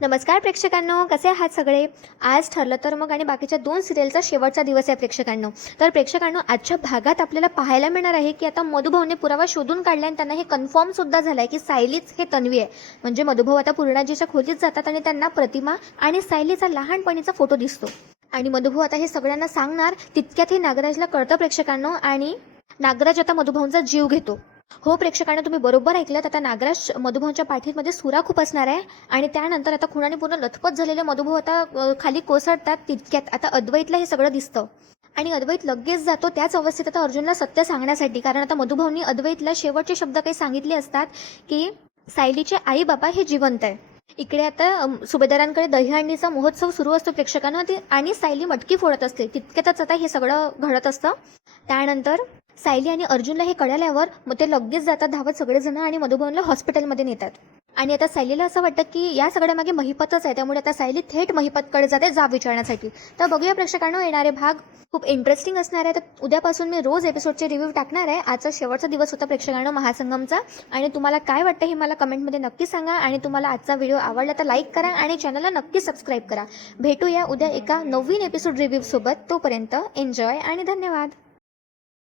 नमस्कार प्रेक्षकांनो कसे आहात सगळे? आज ठरलं तर मग आणि बाकीच्या दोन सिरियलचा शेवटचा दिवस आहे प्रेक्षकांनो. तर प्रेक्षकांनो आजच्या भागात आपल्याला पाहायला मिळणार आहे की आता मधुभावने पुरावा शोधून काढला आणि त्यांना हे कन्फर्म सुद्धा झालं आहे की सायलीच हे तन्वी आहे. म्हणजे मधुभाव आता पूर्णाजीच्या खोलीत जातात आणि त्यांना प्रतिमा आणि सायलीचा लहानपणीचा फोटो दिसतो. आणि मधुभाऊ आता हे सगळ्यांना सांगणार तितक्यात हे नागराजला कळतं प्रेक्षकांनो आणि नागराज आता मधुभाऊंचा जीव घेतो. हो प्रेक्षकांना तुम्ही बरोबर ऐकलं आता नागराज मधुभवनच्या पाठीमध्ये सुरा खूप असणार आहे आणि त्यानंतर आता खुणाने पूर्ण लथपत झालेले मधुभव आता खाली कोसळतात तितक्यात. आता अद्वैतला हे सगळं दिसतं. आणि अद्वैत लगेच जातो त्याच अवस्थेत आता अर्जुनला सत्य सांगण्यासाठी. कारण आता मधुभवनी अद्वैतला शेवटचे शब्द काही सांगितले असतात की सायलीचे आई बाबा हे जिवंत आहे. इकडे आता सुभेदारांकडे दहीहंडीचा महोत्सव सुरू असतो प्रेक्षकांना. आणि सायली मटकी फोडत असते. तितक्यातच आता हे सगळं घडत असतं. त्यानंतर सायली आणि अर्जुनला हे कळाल्यावर मग ते लगेच जातात धावत सगळेजण आणि मधुभवनला हॉस्पिटलमध्ये नेतात. आणि आता सायलीला असं वाटतं की या सगळ्या मागे महिपतच आहे. त्यामुळे आता सायली थेट महिपतकडे जाते जाब विचारण्यासाठी. तर बघूया प्रेक्षकांनो येणारे भाग खूप इंटरेस्टिंग असणार आहे. तर उद्यापासून मी रोज एपिसोडचे रिव्ह्यू टाकणार आहे. आजचा शेवटचा दिवस होता प्रेक्षकांनो महासंगमचा. आणि तुम्हाला काय वाटतं हे मला कमेंटमध्ये नक्की सांगा. आणि तुम्हाला आजचा व्हिडिओ आवडला तर लाईक करा आणि चॅनलला नक्की सबस्क्राईब करा. भेटूया उद्या एका नवीन एपिसोड रिव्ह्यूसोबत तोपर्यंत एन्जॉय आणि धन्यवाद.